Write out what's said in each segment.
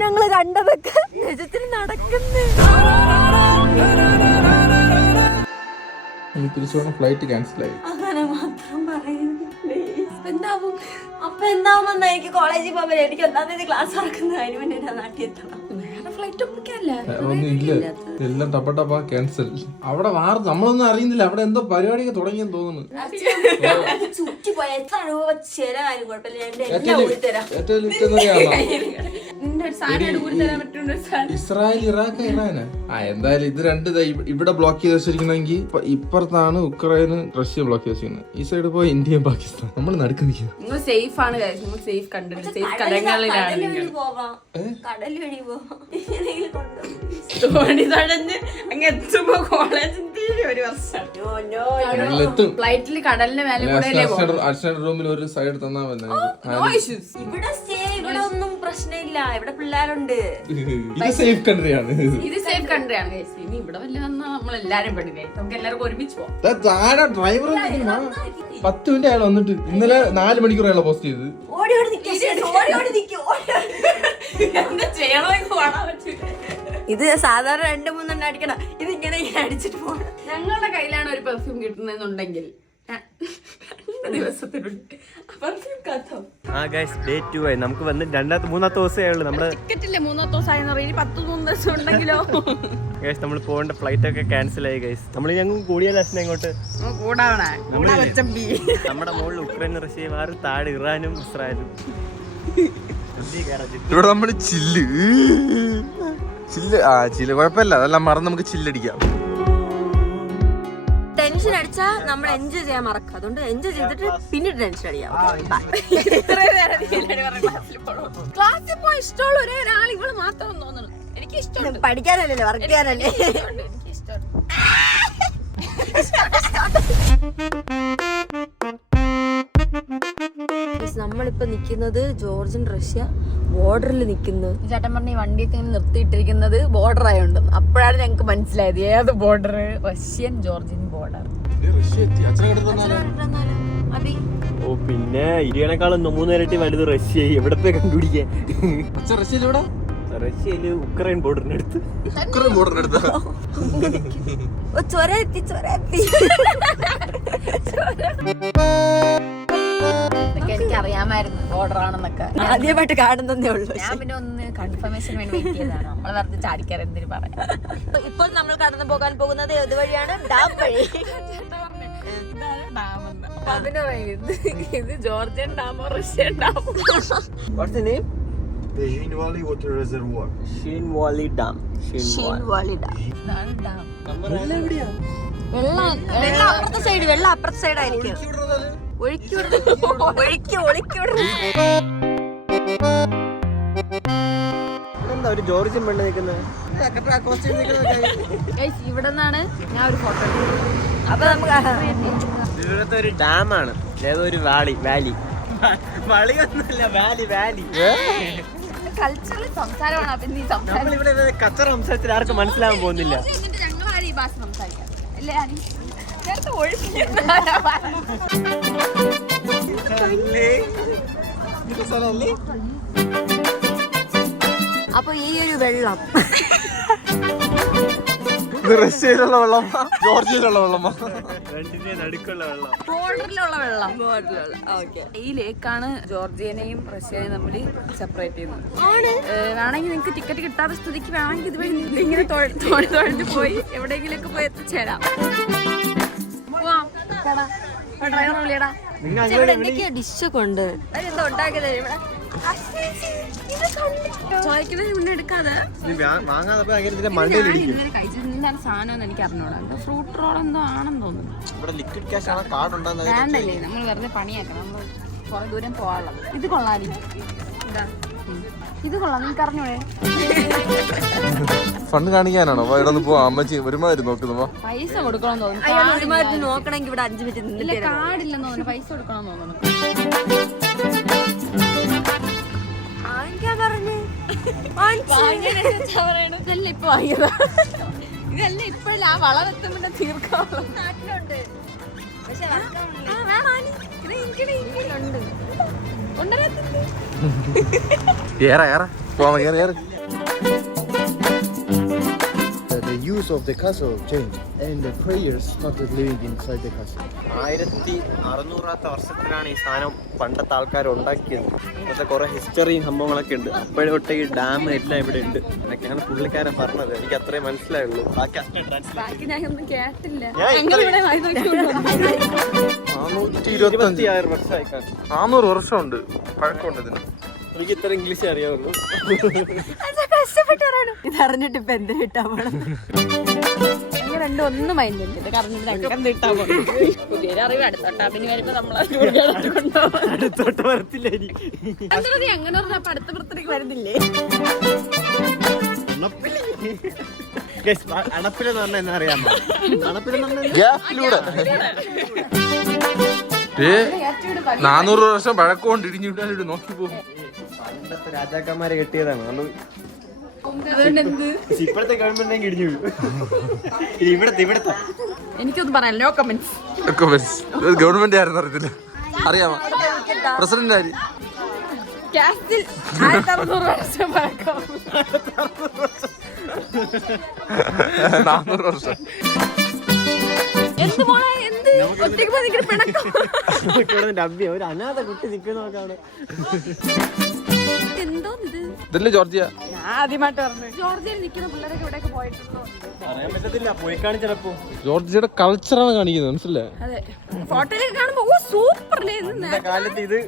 സ്വപ്നങ്ങള് കണ്ടതൊക്കെ നിജത്തിൽ നടക്കുന്നു. Flight cancel ആയി. അങ്ങനെ മാത്രം പറയുന്നു പ്ലീസ്. അപ്പൊ എന്താവുമെന്നാ എനിക്ക് കോളേജിൽ പോകാൻ എനിക്ക് 1-ാം തീയതി ക്ലാസ് നടക്കുന്നത്. അതിന് വേണ്ടി ഞാൻ നാട്ടിൽ എത്തണം. വേറെ ഫ്ലൈറ്റ് ഒന്നും ഇല്ല, എല്ലാം ടപ്പ ക്യാൻസൽ. അവിടെ നമ്മളൊന്നും അറിയുന്നില്ല. അവിടെ എന്തോ പരിപാടിയൊക്കെ തുടങ്ങിയെന്ന് തോന്നുന്നു. ചുറ്റി പോയ എത്ര രൂപ ചെലവായാലും കുഴപ്പമില്ല. ഇസ്രായേൽ, ഇറാഖ്, ഇറാന്. എന്തായാലും ഇത് രണ്ട് ഇവിടെ ബ്ലോക്ക് ചെയ്ത് വെച്ചിരിക്കണമെങ്കിൽ ഇപ്പുറത്താണ് ഉക്രൈന്, റഷ്യ ബ്ലോക്ക് ചെയ്ത് വെച്ചിരിക്കുന്നത്. ഈ സൈഡ് പോയി ഇന്ത്യയും പാകിസ്ഥാൻ. നമ്മൾ നടുക്ക് നിൽക്കുന്നത്. സേഫ് ആണ്, സേഫ് കണ്ടിട്ട് സേഫ് കടങ്ങളിലാണ്. കടൽ വഴി പോവാം. ഫ്ലൈറ്റിൽ കടലിന് മേലെ റൂമിൽ ഒരു സൈഡ് തന്നാ മതി. ഇവിടെ സ്റ്റേ, ഇവിടെ ഒന്നും പ്രശ്നമില്ല. ഇവിടെ പിള്ളേരുണ്ട്. ഇത് സേഫ് കൺട്രിയാണ്. ഇത് സേഫ് കൺട്രിയാണ്. ഇനി ഇവിടെ വല്ല വന്നാ നമ്മളെല്ലാരും പെടുകയെ. നമുക്ക് എല്ലാവർക്കും ഒരുമിച്ച് പോവാം. ഡ്രൈവർ 10 മിനിറ്റ് അയാൾ വന്നിട്ട് ഇന്നലെ 4 മണിക്കൂർ അയാളെ പോസ്റ്റ് ചെയ്ത്. ഇത് സാധാരണ 2-3 അടിക്കണം. ഇത് ഇങ്ങനെ അടിച്ചിട്ട് പോകണം. ഞങ്ങളുടെ കയ്യിലാണ് ഒരു പെർഫ്യൂം കിട്ടുന്നെന്നുണ്ടെങ്കിൽ നമുക്ക് വന്ന് 2-3 ദിവസമേ ഉള്ളൂ. നമ്മള് ടിക്കറ്റില്ലേ 3 ദിവസമായി 10-3 ദിവസം ഉണ്ടെങ്കിലോ. നമ്മൾ പോകേണ്ട ഫ്ലൈറ്റ് ഒക്കെ ക്യാൻസൽ ആയി ഗൈസ്. നമ്മൾ ഞങ്ങൾ കൂടിയ ലക്ഷണം ഇങ്ങോട്ട് നമ്മുടെ മുകളിൽ ഉക്രൈൻ, റഷ്യ, താഴെ ഇറാനും ഇസ്രായേലും. ഇവിടെ നമ്മള് ചില്ല് കുഴപ്പമില്ല. അതെല്ലാം മറന്ന് നമുക്ക് ചില്ലടിക്കാം. ടെൻഷൻ അടിച്ചാ നമ്മൾ എൻജോയ് ചെയ്യാൻ മറക്കാം. അതുകൊണ്ട് എൻജോയ് ചെയ്തിട്ട് പിന്നീട് ടെൻഷൻ അടിക്കാം. ക്ലാസ്സിൽ പോയി ഇഷ്ടമുള്ള ഒരാൾ ഇവള് മാത്രം തോന്നുന്നു. എനിക്ക് ഇഷ്ടം പഠിക്കാനല്ലേ, വർക്ക് ചെയ്യാനല്ലേ. എനിക്ക് ഇഷ്ടം. നമ്മളിപ്പോ നിക്കുന്നത് ജോർജിയൻ റഷ്യ ബോർഡറിൽ നിൽക്കുന്നു. ചേട്ടൻ പറഞ്ഞ ഈ വണ്ടിയൊക്കെ നിർത്തിയിട്ടിരിക്കുന്നത് ബോർഡർ ആയോണ്ട്. അപ്പോഴാണ് ഞങ്ങക്ക് മനസ്സിലായത് ഏത് ബോർഡർ. Russian Georgian border. ഓ പിന്നെ ഇരിയനേക്കാളും 3 ഇരട്ടി വലുത് റഷ്യ. എവിടെ പോയി കണ്ടുപിടിക്കാൻ? റഷ്യയില് ഉക്രൈൻ ബോർഡറിനടുത്ത്. എനിക്കറിയാമായിരുന്നു ബോർഡർ ആണെന്നൊക്കെ. ആദ്യമായിട്ട് കാണുന്നതേ ഉള്ളൂ. ഞാൻ പിന്നെ ഒന്ന് കൺഫർമേഷൻ വേണ്ടി വെയിറ്റ് ചെയ്തതാണ്. നമ്മളെ വെറുതെ ചാടിക്കാറ് എന്തിനു പറയാം. ഇപ്പോൾ നമ്മൾ കടന്നു പോകാൻ പോകുന്നത് ഏത് വഴിയാണ്? ഡാം വഴി. ഇത് ജോർജിയൻ ഡാമോ റഷ്യൻ ഡാമോ? What's the name? The Shinwali Water Reservoir. Shinwali Dam. Shinwali Dam. Dam. വെള്ളം അപ്പുറത്തെ സൈഡ്, വെള്ളം അപ്പുറത്തെ സൈഡായിരിക്കും. എന്താ ഒരു ജോർജിയൻ പെണ്ണ് നിൽക്കുന്നത്? ഇവിടെ നിന്നാണ് ഞാൻ ഒരു ഫോട്ടോ എടുത്തത്. അപ്പൊ നമുക്ക് ഇവിടുത്തെ ഒരു ഡാമാണ്. ഏതോ ഒരു വാലി വളിയൊന്നുമില്ല, വാലി. കൾച്ചറൽ സംസാരമാണ്. നമ്മളിവിടെ കച്ചറ സംസാരത്തിൽ ആർക്കും മനസ്സിലാവാൻ പോകുന്നില്ല. ഞങ്ങളാണ് ഈ ഭാഷ സംസാരിക്കാം അല്ലേ? അപ്പൊ ഈ ഒരു വെള്ളം റഷ്യയിലുള്ള വെള്ളമാ ജോർജിയയിലുള്ള വെള്ളമാ? രണ്ടിന്റെ നടുക്കുള്ള വെള്ളം, ബോർഡറിലുള്ള വെള്ളം. ഈ ലേക്കാണ് ജോർജിയനെയും റഷ്യനെയും തമ്മിൽ സെപ്പറേറ്റ് ചെയ്യുന്നത്. വേണമെങ്കിൽ നിങ്ങൾക്ക് ടിക്കറ്റ് കിട്ടാത്ത സ്ഥിതിക്ക് വേണമെങ്കിൽ ഇതുവഴി ഇങ്ങനെ തൊഴിഞ്ഞു പോയി എവിടെയെങ്കിലൊക്കെ പോയി എത്തിച്ചേരാം. ഡ്രൈവർ വിളിയടാ. ഇവിടെ എന്തൊക്കെയാ ഡിഷൊക്കെ ഉണ്ട്. അതെന്താ ഉണ്ടാക്കിയത്? ഇവിടെ ചോദിക്കുന്നത് മുന്നേ എടുക്കാതെ എന്താണ് സാധനം എനിക്ക് അറിഞ്ഞൂടാ. ഫ്രൂട്ട് റോൾ എന്തോ ആണെന്ന് തോന്നുന്നു. വേണ്ടല്ലേ, നമ്മൾ വെറുതെ പണിയാക്കണം. നമ്മൾ കുറെ ദൂരം പോകാനുള്ളത്. ഇത് കൊള്ളാമായിരിക്കും. ഇത് കൊള്ളാം. നിങ്ങൾക്ക് അറിഞ്ഞൂടെ? ഫണ്ട് കാണിക്കാനാണോ ഇവിടെ പോവാ? അമ്മച്ചി ഒരുമാതിരി നോക്കുന്നു. പൈസ കൊടുക്കണം തോന്നുന്നു. നോക്കണമെങ്കിൽ ഇവിടെ 5 മിനിറ്റ് കാർഡില്ലെന്ന് തോന്നുന്നു. പൈസ കൊടുക്കണം തോന്നുന്നു. ഇതല്ല ഇപ്പൊ വാങ്ങിയതാ. ഇതല്ല ഇപ്പഴല്ല, ആ വളരെത്തുമ്പോ തീർക്കാവുള്ളൂ. നാട്ടിലുണ്ട്. The use of the castle changed, and the players started living inside the castle. 1600 വർഷത്തിലാണ് ഈ സാധനം പണ്ടത്തെ ആൾക്കാർ ഉണ്ടാക്കിയത്. അതൊക്കെ കുറെ ഹിസ്റ്ററിയും സംഭവങ്ങളൊക്കെ ഉണ്ട്. അപ്പോഴൊട്ട് ഈ ഡാം എല്ലാം ഇവിടെ ഉണ്ട്. അതൊക്കെയാണ് പുള്ളിക്കാരൻ പറഞ്ഞത്. എനിക്ക് അത്രേ മനസ്സിലായുള്ളൂ. ബാക്കി അത്ര ബാക്കി ഞാൻ ഒന്നും കേട്ടില്ല. ഞാൻ ഞങ്ങൾ ഇവിടെ വായി നോക്കിക്കൊണ്ടു. 426 വർഷമായി കാണും. 400 വർഷമുണ്ട് പഴക്കമുണ്ട് ഇതിന്. എനിക്ക് ഇത്ര ഇംഗ്ലീഷ് അറിയാവുള്ളൂ. കഷ്ടപ്പെട്ടാണ് ഇതറിഞ്ഞിട്ട് ഇപ്പൊ എന്ത് കിട്ടാൻ പോണം. ഞങ്ങൾ രണ്ടും ഒന്നും മൈൻഡില്ല. ഇത് കറഞ്ഞിട്ട് എന്ത് കിട്ടാൻ പോണം. പുതിയൊരു അറിവ് അടുത്തോട്ടാപ്പിന് വരുമ്പോ അടുത്തോട്ട് വരത്തില്ല ഇനി. നമ്മളെ അങ്ങനെ പറഞ്ഞപ്പോ അടുത്ത പുറത്തേക്ക് വരുന്നില്ലേ? അണപ്പിലെന്ന് പറഞ്ഞാൽ എന്നാ അറിയാമോ? അണപ്പിലെന്ന് പറഞ്ഞാൽ ഗ്യാപ്പിലൂടെ 400 വർഷം പഴക്കമുണ്ട്. ഇടിഞ്ഞിട്ട് നോക്കി പോകും. പണ്ടത്തെ രാജാക്കന്മാരെ കെട്ടിയതാണ്. അതുകൊണ്ട് എന്ത് ഇപ്പോഴത്തെ ഗവൺമെന്റ് ഇടിഞ്ഞു ഇവിടത്തെ എനിക്കൊന്നും പറയാൻ നോ കമന്റ്സ്. ഗവൺമെന്റ് ആരെന്ന് അറിയത്തില്ല. അറിയാമോ പ്രസിഡന്റ് ആര്? കാസ്റ്റിൽ 1600 വർഷം പഴക്കം. 400 വർഷം. എന്ത് പോണ എന്ത് ഒറ്റയ്ക്ക് പോയി പിണക്കം. ഡബ്ബി ഒരു അനാഥ കുട്ടി നിൽക്കുന്നോക്കാണ്. എന്തോ ഇത് ഇതല്ലേ ജോർജിയ? ഞാൻ ആദ്യമായിട്ട് പറഞ്ഞു ജോർജിയയിൽ നിൽക്കുന്ന പിള്ളേരൊക്കെ ഇവിടെയൊക്കെ പോയിട്ടുണ്ടോ പറയാൻ പറ്റത്തില്ല. പോയി കാണിച്ചപ്പോ ജോർജിയയുടെ കൾച്ചറാണ് കാണിക്കുന്നത്. മനസ്സിലെ അതെ ഫോട്ടോയിലൊക്കെ കാണുമ്പോ ഓ സൂപ്പർ കാലത്ത് ഇത്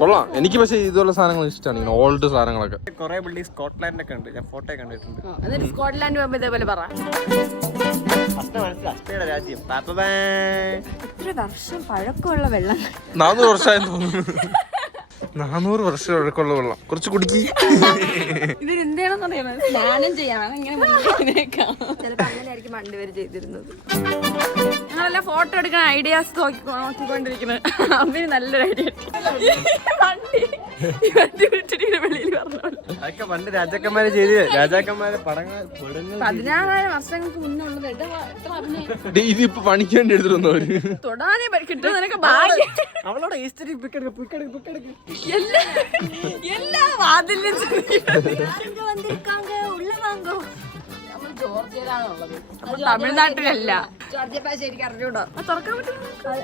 കൊള്ളാം. എനിക്ക് പക്ഷേ ഇതുള്ള സാധനങ്ങൾ ഇഷ്ടമാണ്. ഇങ്ങനെ ഓൾഡ് സാധനങ്ങളൊക്കെ. കുറെ ബിൽഡിംഗ് സ്കോട്ട്ലാൻഡൊക്കെ ഉണ്ട്. ഞാൻ ഫോട്ടോ കണ്ടിട്ടുണ്ട്. എന്നിട്ട് സ്കോട്ട്ലാൻഡ് പോകുമ്പോ ഇതേപോലെ പറ അഷ്ടയുടെ രാജ്യം. എത്ര വർഷം പഴക്കമുള്ള വെള്ളം. 400 വർഷമായെന്ന് തോന്നുന്നു. 400 വർഷം പഴക്കമുള്ള വെള്ളം. കുറച്ച് കുടിക്കി. ഇതിന് എന്താണെന്ന് അറിയാമോ? സ്നാനം ചെയ്യാൻ ഇങ്ങനെ ചിലപ്പോ അങ്ങനെ ആയിരിക്കും പണ്ടുപേര് ചെയ്തിരുന്നത്. ഞങ്ങളെല്ലാം ഫോട്ടോ എടുക്കുന്ന ഐഡിയാസ് നോക്കിക്കൊണ്ടിരിക്കുന്നത്. അതിന് നല്ലൊരു ഐഡിയ. വെളിയിൽ പറഞ്ഞു അതൊക്കെ പണ്ട് രാജാക്കന്മാരെ ചെയ്ത് രാജാക്കന്മാരെ പടങ്ങൾ 16,000 വർഷങ്ങൾക്ക് മുന്നേ ഉള്ളത്. ഇതിപ്പോ പണിക്ക് വേണ്ടി എടുത്തിരുന്നു അവര്. തൊടാനേ കിട്ടും നിനക്ക് ഭാഗ്യം. അവളോട് ഈസ്റ്റർ എല്ലാ വാതിലും തമിഴ്നാട്ടിലല്ല. ജോർജിയ ഭാഷ എനിക്ക് അറിഞ്ഞൂടാ. തുറക്കാൻ പറ്റും.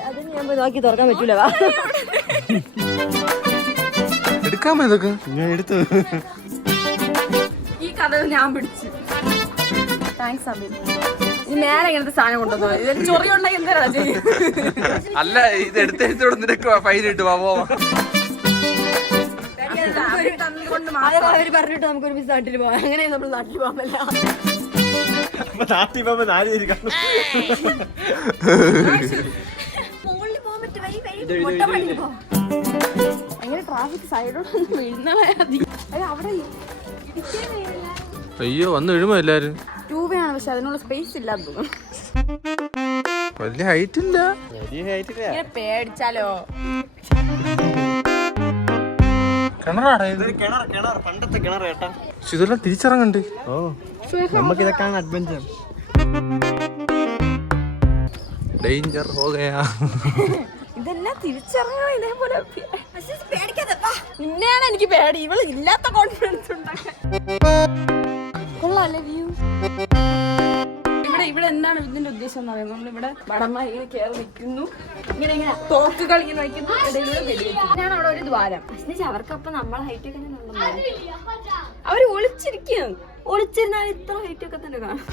അത് ഞാൻ പോയി നോക്കി തുറക്കാൻ പറ്റൂല. എടുക്കാമോ ഇതൊക്കെ? എടുത്തു. ഈ കഥ ഞാൻ പിടിച്ചു. താങ്ക്സ് അബിൻ. ഇനി മേലെ ഇങ്ങനത്തെ സാധനം കൊണ്ടുവന്നു. ഇതിൽ ചൊറിയുണ്ടെങ്കിൽ എന്താ ചെയ്യും? അല്ല ഇത് എടുത്തോട് നിനക്ക് ഫൈൻ ഇട്ട് പോവാ. പറഞ്ഞിട്ട് നമുക്ക് ഒരു നാട്ടിൽ പോവാം. അങ്ങനെ നമ്മൾ നാട്ടിൽ പോകാമല്ല. നാട്ടിൽ പോകുമ്പോ അങ്ങനെ ട്രാഫിക് സൈഡോടൊന്നും വീഴുന്നതായി അവിടെ അയ്യോ വന്ന് വീഴുമോ എല്ലാരും? 2 വേ ആണ്. പക്ഷെ അതിനുള്ള സ്പേസ് ഇല്ലാന്ന് തോന്നുന്നു. വലിയ ഹൈറ്റ് ഇല്ല. ഇങ്ങനെ പേടിച്ചാലോ? കിണറാടാ ഇത്. കിണർ പണ്ടത്തെ കിണർ കേട്ടാ. ഇതെല്ലാം തിരിച്ചിറങ്ങണ്ട്. ഓ നമുക്ക് ഇതൊക്കെയാണ് അഡ്വഞ്ചർ. ഡേഞ്ചർ ഹോ ഗയാ. ഇതെല്ലാം തിരിച്ചിറങ്ങണം ഇതേപോലെ. നിന്നെയാണ് എനിക്ക് പേടി. ഇവള് ഇല്ലാത്ത കോൺഫിഡൻസ് ഉണ്ടാക്കാൻ. കൊള്ളാല്ലേ വ്യൂ? ഇവിടെ എന്താണ് ഇതിന്റെ ഉദ്ദേശം എന്ന് പറയുന്നത്? നമ്മളിവിടെ വടന്മാർ ഇങ്ങനെ കയറി നിൽക്കുന്നു. ഇങ്ങനെ തോക്കുകൾ ഇങ്ങനെ വയ്ക്കുന്നു. ഇടയിലൂടെ വെടിവെക്കുന്നു. അവിടെ ഒരു ദ്വാരം. അവർക്കപ്പം നമ്മളെ ഹൈറ്റ് ഒക്കെ അവര് ഒളിച്ചിരിക്കുകയാണ്. ഒളിച്ചിരുന്നാൽ ഇത്ര ഹൈറ്റ് ഒക്കെ തന്നെ കാണും.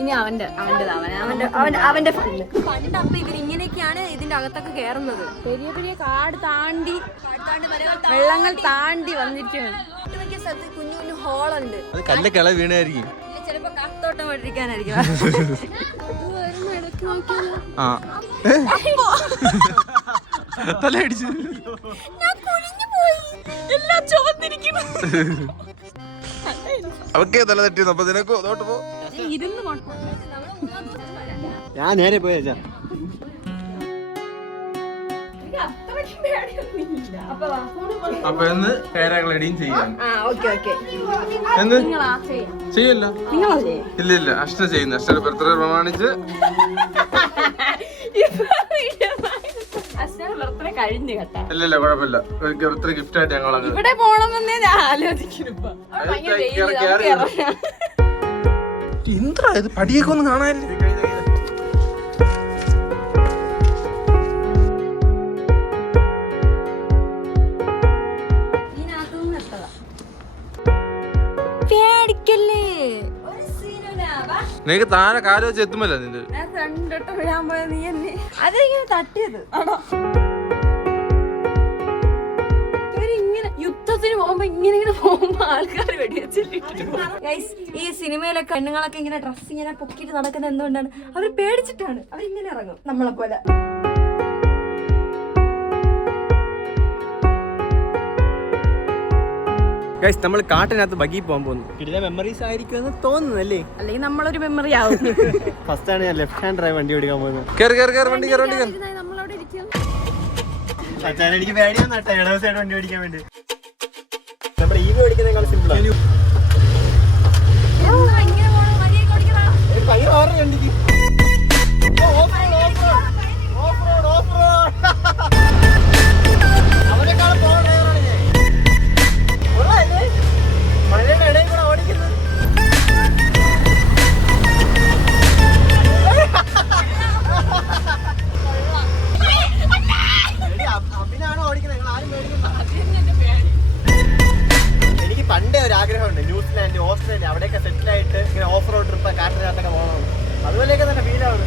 ഇനി അവന്റെ ഫണ്ട്. പണ്ടപ്പൊ ഇവരിങ്ങനെയൊക്കെയാണ് ഇതിന്റെ അകത്തൊക്കെ കയറുന്നത്. പെരിയ പെരിയ കാട് താണ്ടി വെള്ളങ്ങൾ താണ്ടി വന്നിരിക്കുകയാണ്. കുഞ്ഞു കുഞ്ഞു ഹോളുണ്ട്. അത് കല്ല് കിള വീണായിരിക്കും. ചിലപ്പോ കത്തോട്ടം പഠിക്കാനായിരിക്കും. ആ തലയടിച്ചു. എല്ലാം ചുവന്നിരിക്കുന്നു. അവക്കേ തല തട്ടിയത്. അപ്പൊ നിനക്കോ അതോട്ട് പോ. ഇരുന്ന് ഞാൻ നേരെ പോയാ. അപ്പൊ എന്ന് പേരാകളടിയും ചെയ്യാൻ എന്ത് ചെയ്യല്ല. ഇല്ല ഇല്ല അഷ്ട ചെയ്യുന്നു. അഷ്ടയുടെ ബർത്ത്ഡേ പ്രമാണിച്ച് ബർത്ത്ഡേ കഴിഞ്ഞു കേട്ടാ. ഇല്ല കുഴപ്പമില്ല. ബർത്ത്ഡേ ഗിഫ്റ്റ് ആയിട്ട് ഞങ്ങൾ ഇവിടെ പോണമെന്നേ ഞാൻ ആലോചിക്കുന്നു ഇപ്പൊ. ഭയങ്കര വെയില്, നമുക്ക് ഇറങ്ങാം. എന്താ ഇത് പടിയൊക്കെ ഒന്നും കാണാനില്ല. നിനക്ക് താഴെ കാല് വെച്ച് എത്തുമല്ലോ നിന്റെ. വീഴാൻ പോയ നീ എന്നെ അതിങ്ങനെ തട്ടിയത് ആണോ? ഇവരിങ്ങനെ യുദ്ധത്തിന് പോകുമ്പോ ഇങ്ങനെ പോകുമ്പോ ആൾക്കാർ വെടിവെച്ചിട്ട് ഈ സിനിമയിലൊക്കെ പെണ്ണുങ്ങളൊക്കെ ഇങ്ങനെ ഡ്രസ് ഇങ്ങനെ പൊക്കിട്ട് നടക്കുന്നത് എന്തുകൊണ്ടാണ്? അവര് പേടിച്ചിട്ടാണ്. അവരിങ്ങനെ ഇറങ്ങും നമ്മളെ പോലെ. നമ്മൾ കാട്ടിനകത്ത് ബഗ്ഗി പോകാൻ പോകുന്നു. കിടില മെമ്മറീസ് ആയിരിക്കുമെന്ന് തോന്നുന്നു അല്ലേ? അല്ലെങ്കിൽ നമ്മളൊരു മെമ്മറി ആവും. ഫസ്റ്റ് ആണ് ഞാൻ ലെഫ്റ്റ് ഹാൻഡ് ഡ്രൈവ് വണ്ടി ഓടിക്കാൻ പോകുന്നത്. നമ്മളവിടെ ഇരിക്കും. എനിക്ക് പേടിയാന്ന് കേട്ടോ ഇടവ സൈഡ് വണ്ടി ഓടിക്കാൻ വേണ്ടി. നമ്മുടെ ഈവി ഓടിക്കുന്നതിനേക്കാൾ സിമ്പിളാണ്. ഭയങ്കര ഓർമ്മ വണ്ടിക്ക്. അവനെക്കാളും പോകാൻ ഡ്രൈവറാണ് ഞാൻ. മഴയുടെ ഇടയിൽ കൂടെ ഓടിക്കുന്നത്. അഭിനാണ് ഓടിക്കുന്നത്. നിങ്ങൾ ആരും പേടിക്കണ്ട. എനിക്ക് പണ്ടേ ഒരു ആഗ്രഹമുണ്ട് ന്യൂസിലാൻഡ്, ഓസ്ട്രേലിയ അവിടെയൊക്കെ സെറ്റിൽ ആയിട്ട് ഇങ്ങനെ ഓഫ് റോഡ് ട്രിപ്പ് കാട്ടിനകത്തൊക്കെ പോകണം. അതുപോലെയൊക്കെ തന്നെ ഫീലാണ്.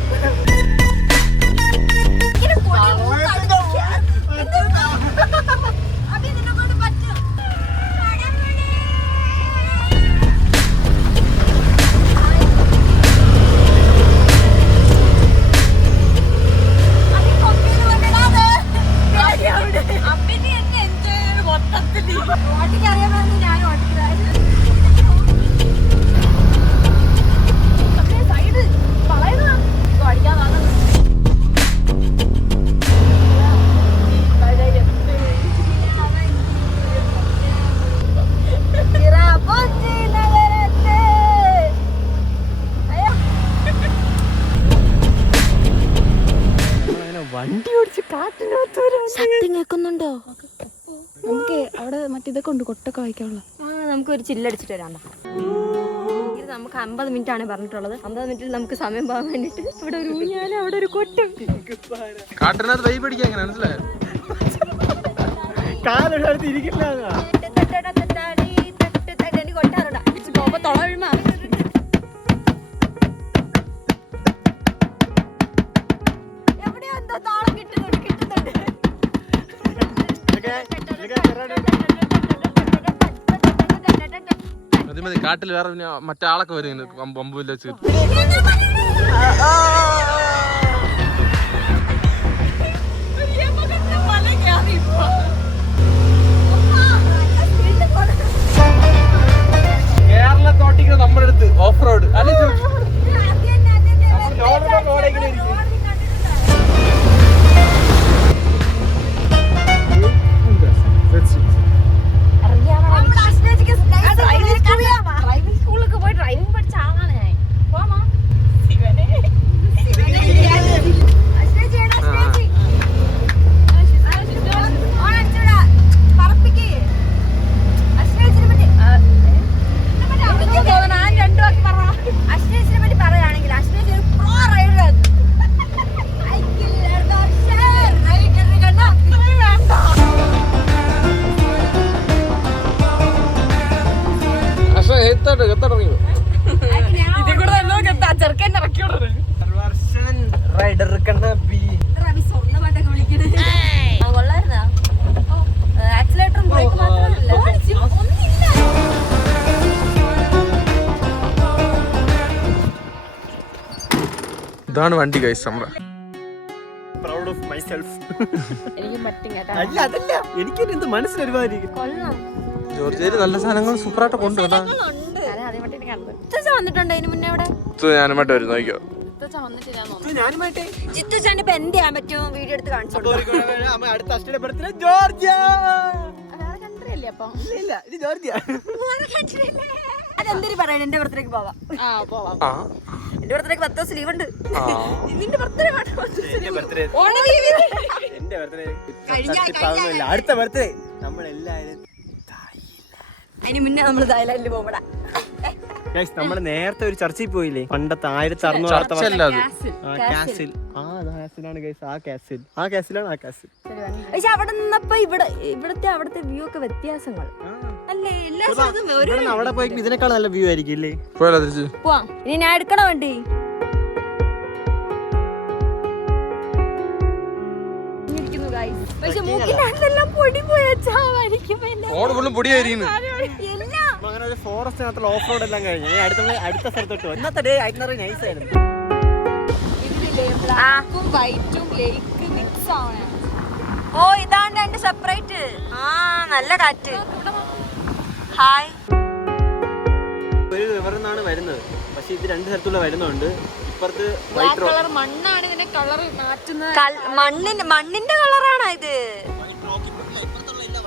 വണ്ടി ഓടിച്ച് കാട്ടിനകത്ത് സത്യം കേൾക്കുന്നുണ്ടോ? നമുക്ക് അവിടെ മറ്റേതൊക്കെ ഉണ്ട്, കൊട്ടൊക്കെ വായിക്കാനുള്ള. നമുക്ക് ഒരു ചില്ലടിച്ചിട്ട് വരാം. ഇത് നമുക്ക് 50 മിനിറ്റ് ആണ് പറഞ്ഞിട്ടുള്ളത്. 50 മിനിറ്റിൽ നമുക്ക് സമയം പോകാൻ വേണ്ടിട്ട് ഇവിടെ ഒരു ഊഞ്ഞാല്, അവിടെ ഒരു കൊട്ടം. കാട്ടിനകത്ത് വൈ പിടിക്കാൻ എങ്ങനെ മനസ്സിലായോ? കാലൊരു ഇരിക്കില്ല. മതി കാട്ടിൽ വേറെ മറ്റേ ആളൊക്കെ വരും പമ്പുമില്ല വെച്ച്. കേരളത്തോട്ടിക്ക് നമ്മുടെ അടുത്ത് ഓഫ് റോഡ് ഡ്രൈവിംഗ് സ്കൂളിലൊക്കെ പോയി ഡ്രൈവിംഗ് പഠിച്ച ആളാണ് ഞാൻ. പോമാ പറയുകയാണെങ്കിൽ അശ്വതി ഒരു പ്രോ റൈഡർ. ഇതാണ് വണ്ടി ഗൈസ്. നമ്മുടെ പ്രൗഡ് ഓഫ് മൈസെൽഫ്. എനിക്ക് പറ്റും കേട്ടോ. അല്ല അതല്ല, എനിക്കൊരു എന്ത് മനസ്സിലൊരുമാതിരി. ജോർജിയയില് നല്ല സാധനങ്ങൾ സൂപ്പറായിട്ട് കൊണ്ടുവരാ. വന്നിട്ടുണ്ടോ ഇതിന് മുന്നേ? അവിടെ ഞാനുമായിട്ട് വരും നോക്കിയോ. ജിത്തുചാന്റെ ഇപ്പൊ എന്ത് ചെയ്യാൻ പറ്റും? വീഡിയോ എടുത്ത് കാണിച്ചു അടുത്ത അഷ്ടയുടെ ബർത്ത്ഡേ ജോർജിയ. അതെന്തിനു പറയാൻ? എന്റെ ബർത്ത്ഡേക്ക് പോവാം. എന്റെ ബർത്ത്ഡേക്ക് 10 ദിവസം ലീവ് ഉണ്ട്. നിന്റെ ബർത്ത്ഡേ എന്റെ ബർത്ത്ഡേ അടുത്ത ബർത്ത്ഡേ നമ്മളെല്ലാവരും അതിന് മുന്നേ നമ്മൾ തായ്ലാൻഡിൽ പോകണം. നമ്മള് നേരത്തെ ഒരു ചർച്ചയിൽ പോയില്ലേ, പണ്ടത്തെ 1600 കാസിൽ. ആ കാസിലാണ്. പക്ഷെ അവിടെ നിന്നപ്പോ അവിടുത്തെ വ്യൂ ഒക്കെ വ്യത്യാസങ്ങൾ അല്ലേ? എല്ലാ സ്ഥലത്തും അവിടെ പോയി ഇതിനേക്കാൾ നല്ല വ്യൂ ആയിരിക്കും ഇല്ലേ? പോവാം. ഇനി ഞാൻ എടുക്കണ വണ്ടി. പക്ഷെ മൂക്കിലെല്ലാം പൊടി അങ്ങനെ ഒരു ഫോറസ്റ്റിനകത്തുള്ള ഓഫ് റോഡ് എല്ലാം കഴിഞ്ഞു. അടുത്ത സ്ഥലത്തോട്ട് ഇന്നത്തെ ഡേ ഐറ്റിനറി നൈസ് ആയിരുന്നു. ബ്ലാക്കും വൈറ്റും ലേക്ക് മിക്സ് ആണ്. ഓ ഇതാണ്ട് എന്റെ സെപ്പറേറ്റ്. ആ നല്ല കാറ്റ്. ഹായ്. ഒരു റിവറിൽ നിന്നാണ് വരുന്നത്, പക്ഷെ ഇത് രണ്ട് സ്ഥലത്തുള്ള വരുന്നുണ്ട്. ഇപ്പുറത്ത് വൈറ്റ് റോക്ക് മണ്ണാണ് ഇതിന്റെ കളർ മാറ്റുന്നത്. മണ്ണിന്റെ കളറാണ് ഇത്.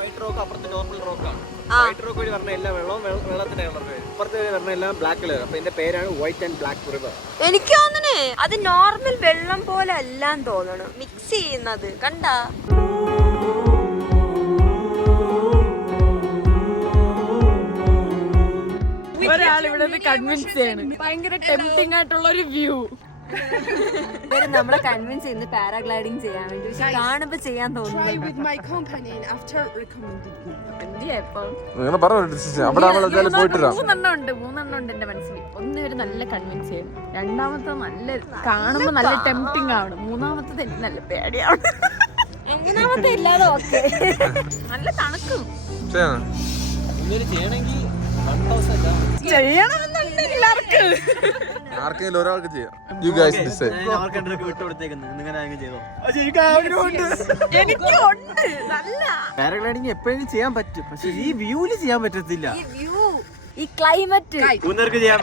വൈറ്റ് റോക്ക് അപ്പുറത്ത് നോർമൽ റോക്കാണ്. വൈറ്റ് റോക്ക് വഴി പറഞ്ഞ എല്ലാ വെള്ളവും വെള്ളത്തിന്റെ കളർ വരും. ഇപ്പുറത്ത് വഴി പറഞ്ഞ എല്ലാം ബ്ലാക്ക് കളർ. അപ്പൊ ഇതിന്റെ പേരാണ് വൈറ്റ് ആൻഡ് ബ്ലാക്ക് റിവർ. എനിക്ക് തോന്നണേ അത് നോർമൽ വെള്ളം പോലെ അല്ലാന്ന് തോന്നണു, മിക്സ് ചെയ്യുന്നത് കണ്ടാ. ഒരാളിവിടെ കൺവിൻസ് ചെയ്യണം. ഭയങ്കര ടെംപ്റ്റിംഗ് ആയിട്ടുള്ള ഒരു വ്യൂ. നമ്മളെ കൺവിൻസ് ചെയ്യുന്നു പാരാഗ്ലൈഡിങ് ചെയ്യാൻ വേണ്ടി. പക്ഷെ കാണുമ്പോ ചെയ്യാൻ തോന്നുന്നു. മൂന്നെണ്ണം ഉണ്ട് എന്റെ മനസ്സിൽ. ഒന്ന് ഇവര് നല്ല കൺവിൻസ് ചെയ്യണം, രണ്ടാമത്തെ നല്ല കാണുമ്പോ നല്ല ടെംപ്റ്റിംഗ് ആണ്, മൂന്നാമത്തത് എനിക്ക് നല്ല പേടിയാണ്, മൂന്നാമത്തെ ഇല്ലാതെ ഓക്കെ. നല്ല തണുക്കും. ചെയ്യണമെന്നുണ്ടെങ്കിൽ ആർക്കെങ്കിലും ഒരാൾക്ക് ചെയ്യാം. You guys decide. എനിക്കുണ്ട് നല്ല പാരാഗ്ലൈഡിങ് എപ്പോഴും ചെയ്യാൻ പറ്റും, പക്ഷെ ഈ വ്യൂല് ചെയ്യാൻ പറ്റത്തില്ല. ഈ വ്യൂ, ഈ ക്ലൈമറ്റ് മൂന്നർക്ക് ചെയ്യാൻ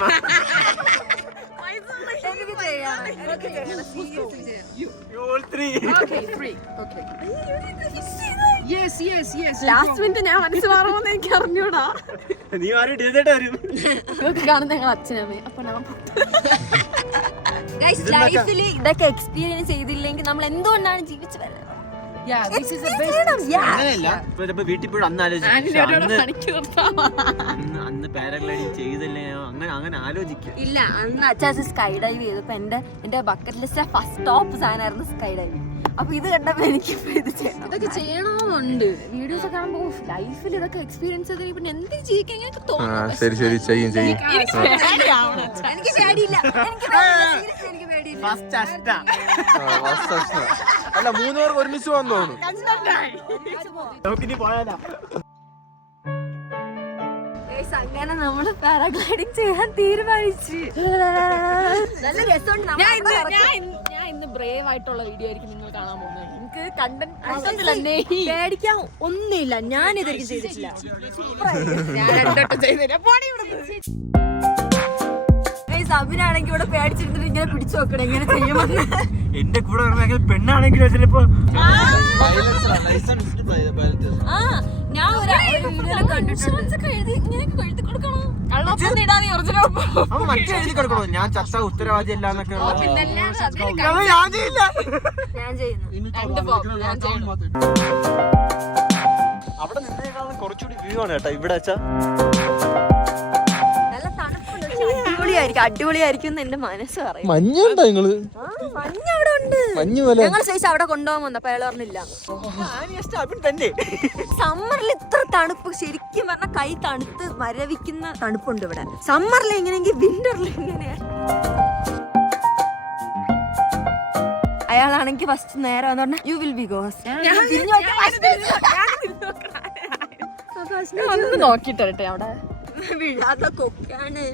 ലാസ്റ്റ് മിനിറ്റ് ഞാൻ മനസ്സ് മാറുമെന്ന് എനിക്ക് അറിഞ്ഞൂടാ. നീ ആരും ഡിസൈഡ് വരും. കാണുന്ന ഞങ്ങൾ അച്ഛനമ്മേ. അപ്പൊ ലൈഫിൽ ഇതൊക്കെ എക്സ്പീരിയൻസ് ചെയ്തില്ലെങ്കിൽ നമ്മൾ എന്തുകൊണ്ടാണ് ജീവിച്ചു വരുന്നത്? വീട്ടിൽ പോയി അന്ന് പാരാഗ്ലൈഡിങ് ചെയ്തല്ലേ അങ്ങനെ ആലോചിക്കുക. ഇല്ല, അന്ന് അച്ഛാ സ്കൈ ഡൈവ് ചെയ്തപ്പോ എന്റെ ബക്കറ്റ് ലിസ്റ്റ് ഫസ്റ്റ് ടോപ്പ് സാധനമായിരുന്നു സ്കൈ ഡൈവിങ്. അപ്പൊ ഇത് കണ്ടപ്പോ എനിക്ക് ഇതൊക്കെ ചെയ്യണമെന്നുണ്ട്. വീഡിയോസ് ഒക്കെ കാണുമ്പോ ലൈഫിൽ ഇതൊക്കെ എക്സ്പീരിയൻസ് ചെയ്ത് പിന്നെ എന്ത് ജീവിക്കാൻ എനിക്ക് തോന്നുന്നു. ശരി ചെയ്യും. എനിക്ക് പേടിയില്ല. അല്ല 3 പേർക്ക് ഒരുമിച്ച് പോകാൻ തോന്നുന്നു. അങ്ങനെ നമ്മള് പാരാഗ്ലൈഡിങ് ചെയ്യാൻ തീരുമാനിച്ചു. നല്ല രസമുണ്ട്. ഞാൻ ഇന്ന് ബ്രേവ് ആയിട്ടുള്ള വീഡിയോ ആയിരിക്കും നിങ്ങൾ കാണാൻ പോകുന്നത്. എനിക്ക് കണ്ടന്റ് പേടിക്കാൻ ഒന്നുമില്ല. ഞാൻ ഇതൊരിക്കും ചെയ്തിട്ടില്ല. സബിനാണെങ്കിൽ ഇവിടെ പേടിച്ചിരുന്നിട്ട് ഇങ്ങനെ പിടിച്ചു നോക്കണം എങ്ങനെ ചെയ്യുമെന്ന്. എന്റെ കൂടെ പെണ്ണാണെങ്കിലും ചിലപ്പോ ഞാൻ എഴുതി കൊടുക്കണോ ഞാൻ ചത്ത ഉത്തരവാദി അല്ല എന്നൊക്കെ. അവിടെ നിന്നേക്കാളും കുറച്ചുകൂടി വ്യൂ ആണ് കേട്ടോ ഇവിടെ വെച്ചാ. അടിപൊളിയായിരിക്കും എന്ന് എന്റെ മനസ്സ് പറയും. മഞ്ഞുണ്ടോ നിങ്ങള്? മഞ്ഞ് അവിടെ ഉണ്ട്. ഞങ്ങൾ സൈസ് അവിടെ കൊണ്ടുപോകാൻ വന്ന അപ്പൊ അയാൾ പറഞ്ഞില്ല. സമ്മറിൽ ഇത്ര തണുപ്പ് ശരിക്കും പറഞ്ഞാൽ കൈ തണുത്ത് മരവിക്കുന്ന തണുപ്പുണ്ട് ഇവിടെ. സമ്മറിൽ എങ്ങനെയെങ്കിൽ വിന്ററിൽ എങ്ങനെയാ. അയാളാണെങ്കിൽ ഫസ്റ്റ് നേരെ വന്ന് പറഞ്ഞ യു വിൽ ബി ഗോസ്. ഒന്ന് നോക്കിട്ടെ അവിടെ വിഴാത്ത കൊക്കാണ്.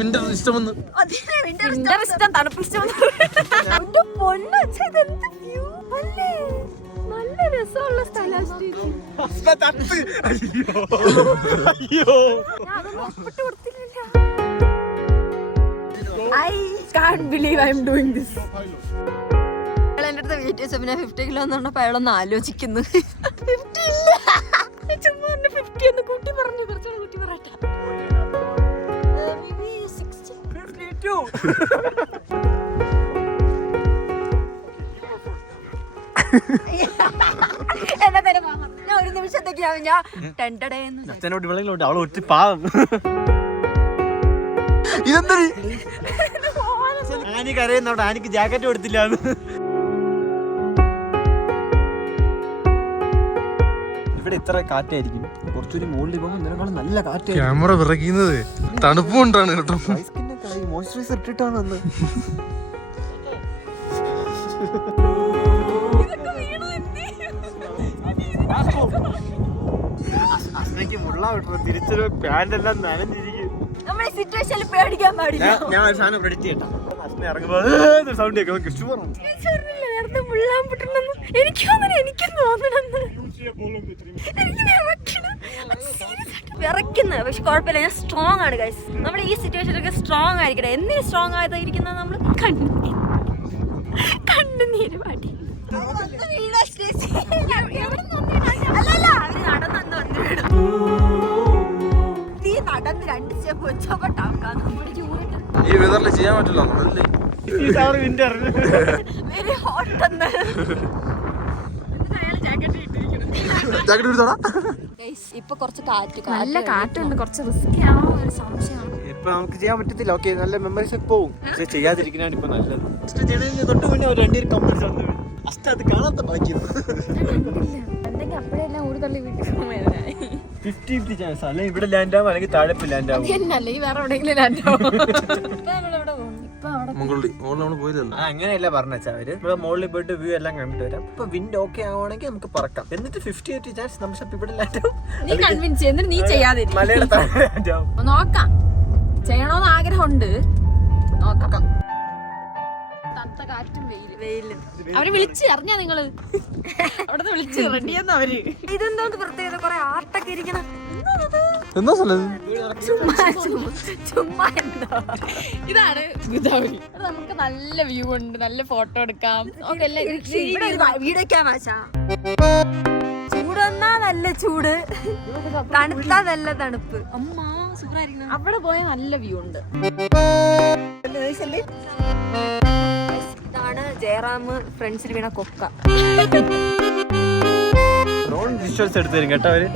വിന്റർ ഇഷ്ടമെന്ന്. വിന്റർ ഇഷ്ടം, തണുപ്പ് ഇഷ്ടം. നല്ല രസമുള്ള സ്ഥലമാണ്. I can't believe I'm doing this. എൻ്റെ അടുത്ത് വെയിറ്റ് വെച്ച പിന്നെ 50 കിലോ എന്ന് പറഞ്ഞപ്പോൾ അയാളൊന്ന് ആലോചിക്കുന്നു. 50 ഇല്ല, ചുമ്മാ 50 ഒന്ന് കൂട്ടി പറഞ്ഞു, കുറച്ചുകൂടെ കൂട്ടി പറയട്ടെ. Maybe 60. 52. എന്നാ തന്നെ ഞാൻ ഒരു നിമിഷത്തേക്ക് ഞാൻ അച്ഛനോട് വിളയിലോട്ട് അവളെ ഒറ്റ പാവം. ആനി കരയുന്നോണ്ട് ആനിക്ക് ജാക്കറ്റ് കൊടുത്തില്ല. ഇവിടെ ഇത്ര കാറ്റായിരിക്കും, കുറച്ചൊരു മുകളിൽ പോകുമ്പോൾ ഇതിനേക്കാളും നല്ല കാറ്റ്. ക്യാമറ വിറയ്ക്കുന്നത് തണുപ്പ് കൊണ്ടാണ് കേട്ടോ. മോയ്സ്ചറൈസർ ഇട്ടിട്ടാണ് അന്ന്. അസ്നയ്ക്ക് മുള്ള വിട്ടു, തിരിച്ചൊരു പാന്റ് എല്ലാം നനഞ്ഞിരിക്കും. നമ്മളെ സിറ്റുവേഷനിൽ പേടിക്കാൻ പാടില്ല. ഞാൻ ഒരു സാധനം പ്രെഡിക്റ്റ് ചെയ്യട്ടെ. അസ്ന ഇറങ്ങുമ്പോൾ സൗണ്ട് കേൾക്കും. വിറയ്ക്കുന്ന, പക്ഷെ കുഴപ്പമില്ല, ഞാൻ സ്ട്രോങ് ആണ് ഗൈസ്. നമ്മൾ ഈ സിറ്റുവേഷനിലൊക്കെ സ്ട്രോങ് ആയിരിക്കട്ടെ. എന്തിനു സ്ട്രോങ് ആയതായിരിക്കുന്നത്? നമ്മൾ കണ്ണുനീര് പാടി അല്ലല്ല, അവര് നടന്നു വന്നിടും. നീ നടന്ന് 2 സ്റ്റെപ്പ് വെച്ചോട്ടാക്കാം. നമ്മുടെ ചൂടുണ്ട്, ഈ വെതറിൽ ചെയ്യാൻ പറ്റില്ല. വെരി ഹോട്ട് എന്ന്. ഇപ്പൊ കുറച്ച് കാറ്റ്, നല്ല കാറ്റുണ്ട്, കുറച്ച് റിസ്കി ആണോ ഒരു സംശയമാണ്. ഇപ്പൊ നമുക്ക് ചെയ്യാൻ പറ്റത്തില്ല. ഓക്കെ, നല്ല മെമ്മറീസ് പോവും, പക്ഷെ ചെയ്യാതിരിക്കുന്നതാണ് ഇപ്പൊ നല്ലത്. തൊട്ട് മുന്നേ ഒരു 2 കമ്പനി അസ്റ്റ് അത് കാണാത്ത ബാക്കിയത്. എന്തെങ്കിലും അപ്പോഴെല്ലാം ഊടി തള്ളി വീട്ടിൽ 50-50 ചാൻസ്. അല്ലെങ്കിൽ ഇവിടെ ലാൻഡ് ആവും, അല്ലെങ്കിൽ താഴെ ലാൻഡ് ആവും. അല്ലെങ്കിൽ വേറെ എവിടെയെങ്കിലും ലാൻഡ് ആവും. ഇപ്പൊ നമ്മളെവിടെ പോകും? ഇപ്പൊ അവിടെ പോയതല്ല. അങ്ങനെയല്ല പറഞ്ഞാ അവര്. ഇവിടെ മുകളിൽ പോയിട്ട് വ്യൂ എല്ലാം കണ്ടിട്ട് വരാം. ഇപ്പൊ വിൻഡ് ഓക്കെ ആവുകയാണെങ്കിൽ നമുക്ക് പറക്കാം. എന്നിട്ട് 50-50 ചാൻസ് നമ്മൾ ഇവിടെ ലാൻഡ് ആവും. നീ കൺവിൻസ് ചെയ്യുന്നിട്ട് നീ ചെയ്യാതെ മലയുടെ താഴെ ലാൻഡ് ആവും. നോക്കാം, ചെയ്യണോന്ന് ആഗ്രഹമുണ്ട്, നോക്കാം. തണുത്ത കാറ്റും വെയിലും. അവര് വിളിച്ച് അറിഞ്ഞാ നിങ്ങള് അവിടെ വിളിച്ച് റെഡിയെന്ന് അവര്. ഇതെന്തോന്ന് പ്രത്യേകത, കൊറേ ആർട്ടൊക്കെ ഇരിക്കണം. എന്താ സ്ഥലം? ചുമ്മാ എന്തോ. ഇതാണ് ഗുദാവരി. നമുക്ക് നല്ല വ്യൂ ഉണ്ട്, നല്ല ഫോട്ടോ എടുക്കാം. വീടൊക്കെയാ മാച്ചാ. ചൂടെന്നാ നല്ല ചൂട്, തണുത്താ നല്ല തണുപ്പ്. അമ്മ സൂപ്പറായിരിക്കണം. അവിടെ പോയാൽ നല്ല വ്യൂ ഉണ്ട്. ഇതാണ് ജയറാം ഫ്രണ്ട്സിൽ വീണ കൊക്ക. ഡ്രോൺ വിഷ്വൽസ് എടുത്തു തരും കേട്ടോ അവര്.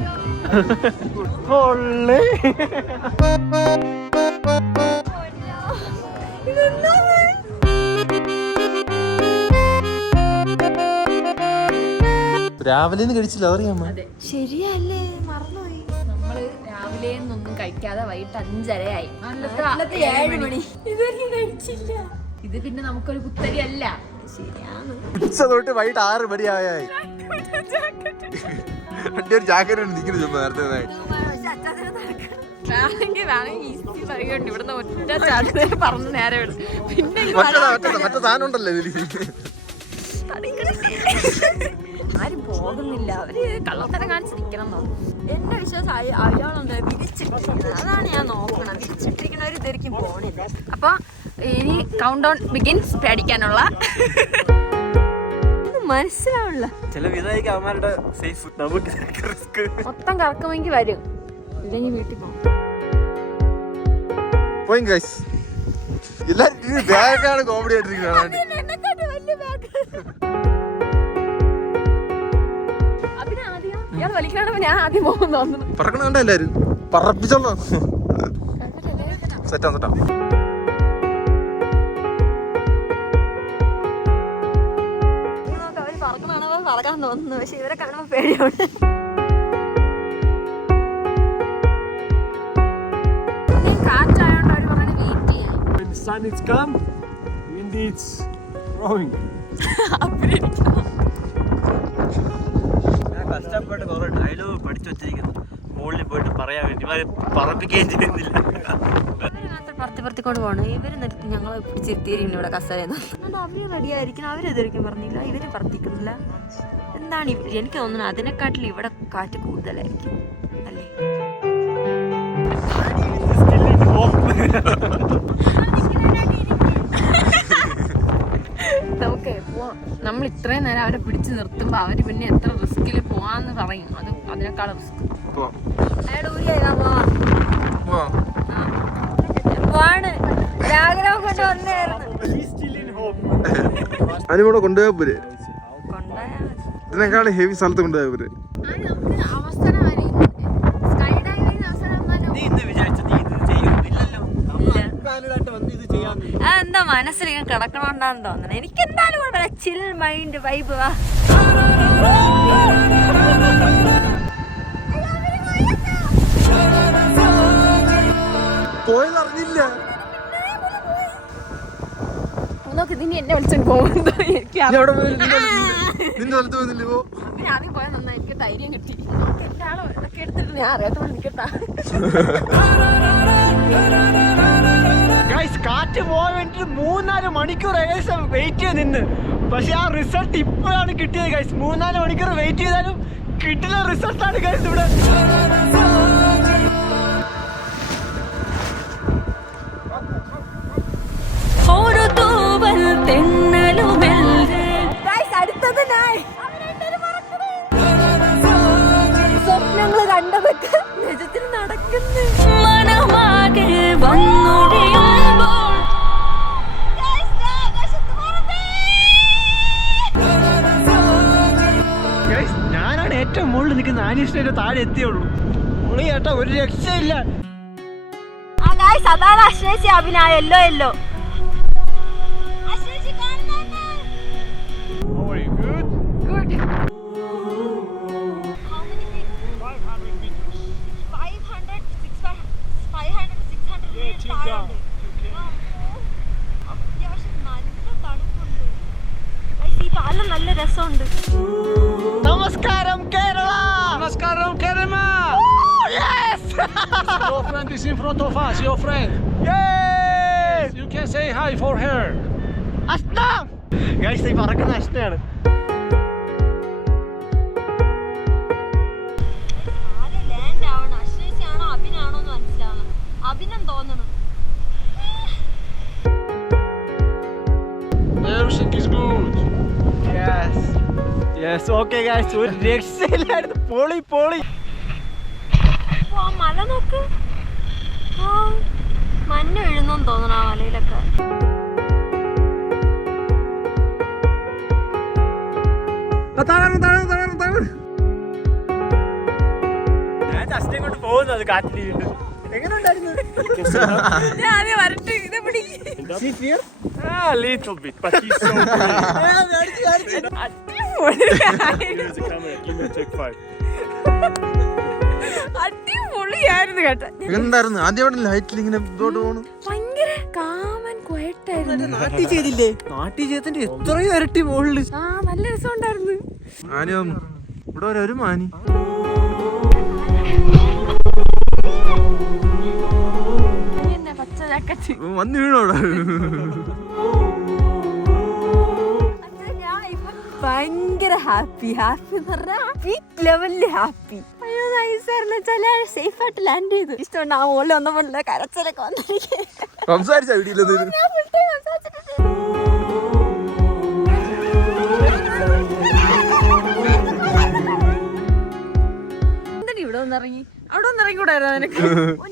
രാവിലെ കഴിച്ചില്ല, അറിയാമോ? ശരിയല്ലേ, മറന്നുപോയി. നമ്മള് രാവിലെ ഒന്നും കഴിക്കാതെ വൈകിട്ട് 5:30 7 മണി ഇതൊന്നും കഴിച്ചില്ല. ഇത് പിന്നെ നമുക്കൊരു കുത്തരി അല്ല. ശരിയാണ്. ഉച്ച തൊട്ട് വൈകിട്ട് 6 മണിയായി. ഒരു ജാക്കറ്റ് നിൽക്കുന്നു നേരത്തെ. വേണമെങ്കിൽ പറയുന്നുണ്ട് ഇവിടുന്ന് ഒറ്റ ചാട്ടേ പറഞ്ഞ് നേരെ വിടും. പിന്നെ മറ്റേ സാധനം ഉണ്ടല്ലോ ഇതില്. ആരും പോകുന്നില്ല, അവര് കള്ളത്തരം കാണിച്ചിരിക്കണം തോന്നുന്നു. എന്റെ വിശ്വാസം അയാളുണ്ട് വിരിച്ചിട്ടിരിക്കുന്നത്, അതാണ് ഞാൻ നോക്കണം. വിരിച്ചിട്ടിരിക്കുന്നവര് ഇതായിരിക്കും പോണില്ല. അപ്പൊ ഇനി കൗണ്ട് ഡൗൺ ബിഗിൻസ്. പേടിക്കാനുള്ള മനസ്സിലാവില്ല. ചില വിധമായിരിക്കും അവന്മാരുടെ സേഫ്, നമുക്ക് റിസ്ക്. മൊത്തം കറക്കുമെങ്കിൽ വരും, ഇല്ലെങ്കിൽ വീട്ടിൽ പോകും. എല്ലാരും ബാഗാണ് കോമഡി ആയിട്ടിരിക്കുന്നത്. ഇയാൾ വലിക്കണോ ഞാൻ ആദ്യം പോകും തോന്നുന്നു. പറക്കണ കണ്ട എല്ലാരും പറപ്പിച്ചോളൂ. സെറ്റാ സെറ്റാ. അവര് പറക്കണോ പറക്കാൻ തോന്നുന്നു, പക്ഷെ ഇവരെ കാണുമ്പോ പേടിയാണ്. കാറ്റായോണ്ട് അവര് പറഞ്ഞത് വെയിറ്റ് ചെയ്യാൻ. Sun is come, wind is growing. ഞാൻ കഷ്ടപ്പെട്ട് കുറെ ഡയലോഗ് പഠിച്ചു വെച്ചിരിക്കുന്നു, മുകളിൽ പോയിട്ട് പറയാൻ വേണ്ടി. പറപ്പിക്കുകയും ചെയ്യുന്നില്ല. പറത്തിക്കൊണ്ട് പോകണം. ഇവര് ഞങ്ങളെ പിടിച്ചിരുത്തിയിരിക്കുന്നു ഇവിടെ കസേരയെന്ന്. അവര് റെഡി ആയിരിക്കണം, അവരെതിരിക്കും പറഞ്ഞില്ല, ഇവര് പറത്തിക്കുന്നില്ല. എന്താണ് എനിക്ക് തോന്നുന്നത്, അതിനെക്കാട്ടിൽ ഇവിടെ കാറ്റ് കൂടുതലായിരിക്കും അല്ലേ? നമ്മൾ ഇത്രയും നേരം അവരെ പിടിച്ചു നിർത്തുമ്പോ അവര് പിന്നെ എത്ര റിസ്കിൽ പോവാന്ന് പറയും. അത് അതിനേക്കാൾ റിസ്ക്. അതിനൂടെ കൊണ്ടുപോയാ പോരെ, ഇതിനേക്കാൾ ഹെവി സ്ഥലത്ത് കൊണ്ടുപോയാ പോരെ. എന്താ മനസ്സിൽ ഇങ്ങനെ കിടക്കണോണ്ടാന്ന് തോന്നണേ. എനിക്ക് എന്തായാലും കുഴപ്പമില്ല, ചിൽ മൈൻഡ് വൈബ്. വാ പോയതറിഞ്ഞില്ല. നോക്ക് ഇതിന് എന്നെ വിളിച്ചോണ്ട് പോകുന്നുണ്ടോ എനിക്ക് നിന്റെ സ്ഥലത്ത് പോയിരുന്നില്ലേ? പോ. ആദ്യം പോയാൽ നന്നായി, എനിക്ക് ധൈര്യം കിട്ടി. എന്റെ ആളോ ഇതൊക്കെ എടുത്തിട്ട് ഞാൻ അറിയാത്തോണ്ട് നിൽക്കട്ടാ. കാറ്റ് പോകാൻ വേണ്ടിട്ട് 3-4 മണിക്കൂർ ഏകദേശം വെയിറ്റ് ചെയ്ത് നിന്ന്. പക്ഷെ ആ റിസൾട്ട് ഇപ്പോഴാണ് കിട്ടിയത് ഗൈസ്. 3-4 മണിക്കൂർ വെയിറ്റ് ചെയ്താലും കിട്ടുന്ന റിസൾട്ടാണ് ഗൈസ് ഇവിടെ. സ്വപ്നങ്ങള് കണ്ടതൊക്കെ നിജത്തിൽ നടക്കുന്നു. ഞാനാണ് ഏറ്റവും മുകളിൽ നിൽക്കുന്ന. ആനിഷ്ണ താഴെ എത്തിയുള്ളൂ. പുള്ളി ചേട്ടാ ഒരു രക്ഷയില്ല. അതാണ് അശ്ലേഷി അഭിനയ. യെല്ലോ യെല്ലോ നല്ല രസമുണ്ട്. നമസ്കാരം Kerala. Namaskaram, Kerema! Yes! Your friend is in front of us, your friend. Yes! You can say hi for her. Ashna guys, ഈ പറക്കുന്ന അഷ്നയാണ്. Everything is good. Yes. Yes, okay guys. ഒരു രക്ഷയില്ലായിരുന്നു. പൊളി പൊളി. മല നോക്ക്, മഞ്ഞ് വീഴുന്നെന്ന് തോന്നണ ആ മലയിലൊക്കെ. ഞാൻ ജസ്റ്റ് ഇങ്ങോട്ട് പോകുന്നത് കാറ്റിൽ വീണ്ടും. എങ്ങനെ ഉണ്ടായിരുന്നു? A little bit, but he's so brave. Here's the camera. Give me take 5. അടിപൊളിയായിരുന്നു കേട്ടോ. എന്തായിരുന്നു ആദ്യം ലൈറ്റിൽ ഇങ്ങനെ ഇതോട്ട് പോണു. ഭയങ്കര കാമൻ ക്വയറ്റായിരുന്നു. നാട്ടിൽ ചെയ്തില്ലേ? നാട്ടിൽ ചെയ്തതിന്റെ എത്രയോ ഇരട്ടി മുകളില്. ആ നല്ല രസമുണ്ടായിരുന്നു. ആനി വന്നു. ഇവിടെ ഒരു മാനി. പച്ച ജാക്കറ്റ് വന്ന് വീണോടാ. ഭയങ്കര ഹാപ്പി എന്ന് പറഞ്ഞാൽ പീക്ക് ലെവലില് ഹാപ്പി. അയ്യോ നൈസായിരുന്നു വെച്ചാല് സേഫ് ആയിട്ട് ലാൻഡ് ചെയ്തു. ഇഷ്ടമുണ്ട് ആ മുകളിൽ വന്നപ്പോഴുള്ള കരച്ചിലൊക്കെ വന്നിരിക്കും. സംസാരിച്ച വീട്ടിൽ ഇവിടെ വന്നിറങ്ങി, അവിടെ വന്നിറങ്ങിക്കൂടായിരുന്നു നിനക്ക്?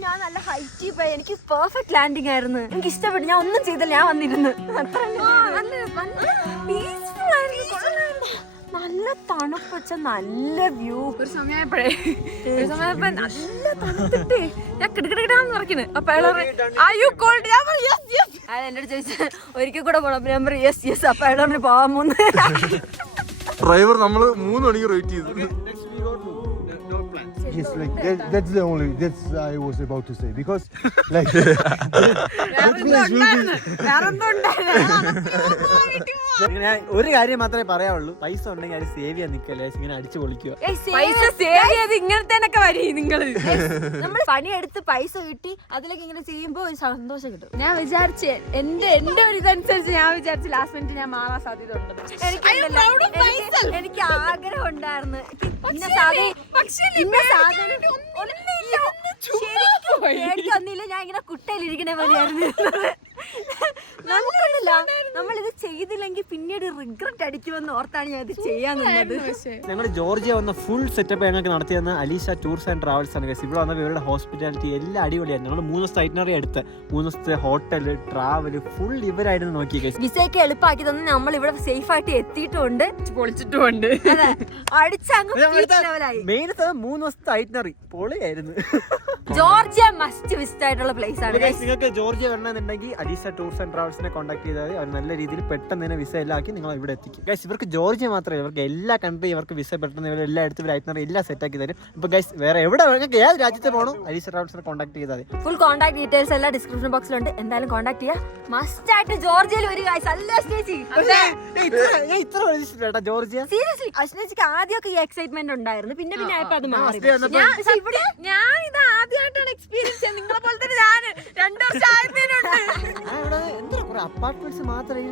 ഞാൻ നല്ല ഹൈറ്റ് പോയി. എനിക്ക് പെർഫെക്റ്റ് ലാൻഡിങ് ആയിരുന്നു. എനിക്ക് ഇഷ്ടപ്പെട്ടു. ഞാൻ ഒന്നും ചെയ്തില്ല, ഞാൻ വന്നിരുന്നു. നല്ല തണുപ്പ് വെച്ച നല്ല വ്യൂ. ഒരു സമയപ്പോഴേ നല്ല തണുത്തിട്ട് ഞാൻ കിടക്കിടാന്ന് പറയണ്. അപ്പൊ എന്നോട് ചോദിച്ച ഒരിക്കൽ കൂടെ പോണം. ഞാൻ പറയും യെസ് യെസ്. അപ്പൊ അയാളോട് പോവാൻ മൂന്ന്. ഡ്രൈവർ നമ്മള് 3 മണിക്കൂർ വെയിറ്റ് ചെയ്തു. Yes, like that's I was about to say, because like ഞാൻ ഒരു കാര്യം മാത്രമേ പറയാവുള്ളൂ. പൈസ ഉണ്ടെങ്കിൽ അത് സേവ് ചെയ്യാൻ നിൽക്കല്ലേ, ഇങ്ങനെ അടിച്ചു പൊളിക്കുക. പൈസ സേവ് ചെയ്ത് ഇങ്ങനത്തേനൊക്കെ വരി നിങ്ങള്. നമ്മൾ പണിയെടുത്ത് പൈസ കിട്ടി അതിലേക്ക് ഇങ്ങനെ ചെയ്യുമ്പോ ഒരു സന്തോഷം കിട്ടും. ഞാൻ വിചാരിച്ചു എന്റെ ഒരു ഇതനുസരിച്ച് ഞാൻ വിചാരിച്ചു ലാസ്റ്റ് മിനിറ്റ് ഞാൻ മാറാൻ സാധ്യത ഉണ്ട്. എനിക്ക് ആഗ്രഹം ഉണ്ടായിരുന്നു. എനിക്കൊന്നില്ല, ഞാൻ ഇങ്ങനെ കുട്ടയിലിരിക്കണ പോലെയായിരുന്നു. നമ്മളിത് ചെയ്തില്ലെങ്കിൽ പിന്നീട് റിഗ്രറ്റ് അടിക്കുമെന്ന് ഓർത്താണ് ഞാൻ ഇത് ചെയ്യാൻ നിന്നത്. ഞങ്ങൾ ജോർജിയ വന്ന ഫുൾ സെറ്റപ്പ് ഞങ്ങൾക്ക് നടത്തിയെന്ന് അലീഷ ടൂർസ് ആൻഡ് ട്രാവൽസ് ആണ് ഗൈസ്. ഇവിടെ വന്നപ്പോൾ ഇവരുടെ ഹോസ്പിറ്റാലിറ്റി എല്ലാം അടിപൊളിയായിരുന്നു. ഞങ്ങൾ 3 ദിവസത്തെ ഐറ്റിനറി എടുത്ത് 3 ദിവസത്തെ ഹോട്ടൽ ട്രാവൽ ഫുൾ ഇവരായിരുന്നു നോക്കി ഗൈസ്. വിസയൊക്കെ എളുപ്പമാക്കി തന്നെ നമ്മൾ ഇവിടെ സേഫ് ആയിട്ട് എത്തിയിട്ടുണ്ട്, പൊളിച്ചിട്ടുമുണ്ട്. അടിച്ചങ്ങ് ലെവലായി. മെയിൻ 3 ദിവസത്തെ ഐറ്റിനറി പൊളിയായിരുന്നു. ജോർജിയ മസ്റ്റ് വിസിറ്റ് ആയിട്ടുള്ള പ്ലേസ് ആണ്. നിങ്ങൾക്ക് Georgia വരണമെന്നുണ്ടെങ്കിൽ aleesa tours and ട്രാവൽസിനെ contact ചെയ്താൽ അവർ നല്ല രീതിയിൽ പെട്ടെന്ന് തന്നെ വിസ എല്ലാം ആക്കി നിങ്ങൾ ഇവിടെ എത്തിക്കും ഗൈസ്. ഇവർക്ക് ജോർജിയ മാത്രമേ ഇവർക്ക് എല്ലാ കൺട്രി ഇവർക്ക് വിസ പെട്ടെന്ന് ഇവർ എല്ലാ എടുത്ത് ഐറ്റിനറി എല്ലാം സെറ്റ് ആക്കി തരും. ഇപ്പൊ ഗൈസ് വേറെ എവിടെ നിങ്ങൾക്ക് ഏത് രാജ്യത്ത് പോകണം അലീസ ട്രാവൽസിനെ കോൺടാക്ട് ചെയ്താൽ മതി. ഫുൾ കോൺടാക്ട് ഡീറ്റെയിൽസ് എല്ലാം ഡിസ്ക്രിപ്ഷൻ ബോക്സിലുണ്ട്. എന്തായാലും കോൺടാക്ട് ചെയ്യാം. മസ്റ്റ് ആയിട്ട് ജോർജിയയിൽ ഒരു ഗൈസ് അല്ല ചേച്ചി. ജോർജിയ സീരിയസ്ലി അശ്നേച്ചിക്ക് ആദ്യമൊക്കെ ഈ എക്സൈറ്റ്മെന്റ് ഉണ്ടായിരുന്നു, പിന്നെ പിന്നെ ആയപ്പോ അത് മാറി. ഞാൻ ഇത് ആദ്യമായിട്ടാണ് എക്സ്പീരിയൻസ് ചെയ്യുന്നത്. നിങ്ങളെ പോലെ തന്നെ ഞാൻ 2 വർഷം ആയതിനുണ്ട്. അപ്പാർട്ട്മെന്റ്സ് മാത്രമേ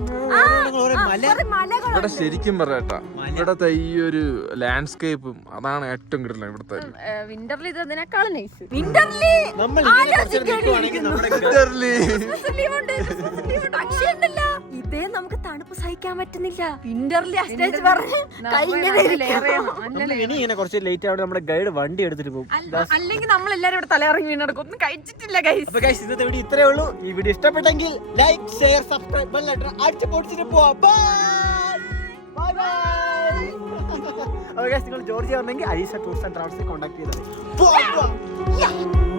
ഇവിടെ ശരിക്കും പറയട്ടാ ഇവിടത്തെ ഈ ഒരു ലാൻഡ്സ്കേപ്പും അതാണ് ഏറ്റവും കിട്ടുന്നത് ഇവിടുത്തെ. വിന്ററിൽ ഇത് അതിനേക്കാളും നൈസ്. വിന്റർലി ഇതേ നമുക്ക് തണുപ്പ് സഹിക്കാൻ പറ്റുന്നില്ല. വിന്റർലി അശ്നേച്ചി പറഞ്ഞു ഇനി ഇങ്ങനെ കുറച്ച് ലേറ്റ് ആവുമ്പോൾ നമ്മുടെ ഗൈഡ് വണ്ടി എടുത്തിട്ട് പോകും. അല്ലെങ്കിൽ നമ്മൾ എല്ലാരും ഇവിടെ തലയിറങ്ങി വീണെടുക്കും. ഒന്നും കഴിച്ചിട്ടില്ല ഗൈസ്. അപ്പൊ ഗൈസ് ഇന്നത്തെ വീഡിയോ ഇത്രേ ഉള്ളൂ. ഈ വീഡിയോ ഇഷ്ടപ്പെട്ടെങ്കിൽ like share subscribe bell icon അടിച്ച് പൊടിച്ചിട്ട് പോവാം. Bye bye. അപ്പോൾ ഗൈസ് നിങ്ങൾ ജോർജിയ വന്നെങ്കിൽ അലീസ ടൂർസ് ആൻഡ് ട്രാവൽസിനെ കോൺടാക്ട് ചെയ്താൽ മതി.